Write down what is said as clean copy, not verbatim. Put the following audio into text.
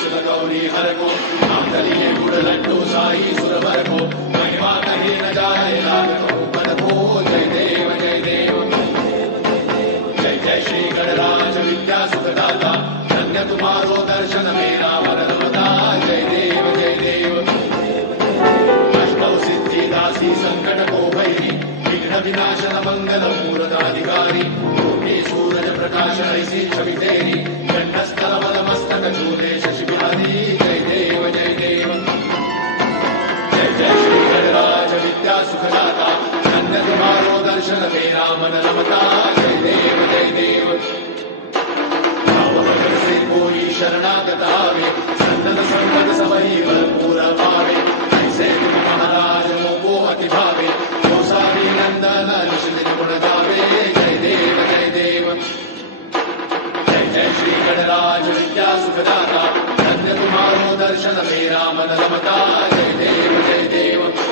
सुर गौरी हर को नाम दलिए गुड़ लड्डू साई सुरवर को महिमा कहीं न जाए लागतो पद को जय देव जय देव जय जय श्री गणराज विद्या सुखदाता धन्य तुम्हारो दर्शन मेरा वरदवता जय देव जय देव अष्टौ सिद्धि दासी संकट को भैरी विघ्न विनाशन मंगल मूर्धाधिकारी कोटि सूरज प्रकाश ऐसी छवि तेरी कंठस्थल बल मस्तक चूले शशि बिहारी जय देव जय देव जय जय श्री गणराज विद्या सुखदाता धन्य तुम्हारो दर्शन मेरा मन रमता जय देव जय देव भजन से कोई शरणागत आवे संतत संकट सबही भरपूर पावे ऐसे तुम महाराज मोको अति भावे कौसारी नंदन ऋषि गुण गावे जय देव जय देव जय जय श्री गणराज विद्या सुखदाता धन्य तुम्हारो दर्शन मेरा मन रमता जय देव जय देव।